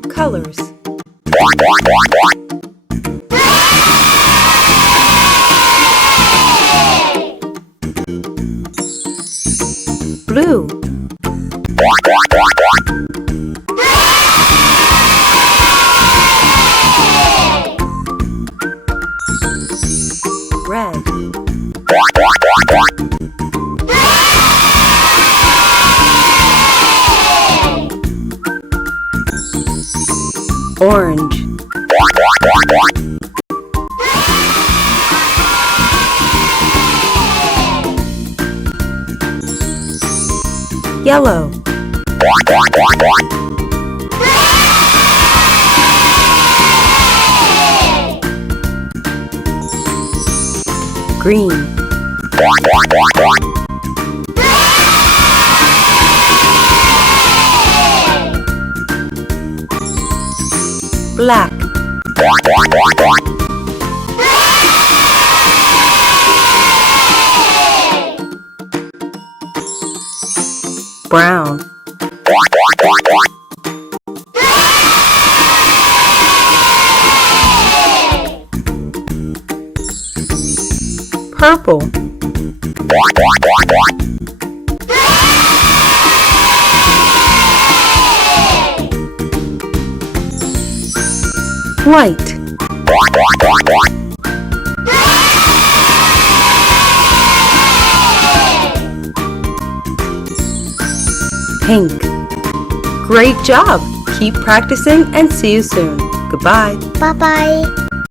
Colors. Blue. Red. Orange. Yellow. Green. Black. Brown. Purple. White. Pink. Great job! Keep practicing and see you soon. Goodbye. Bye-bye.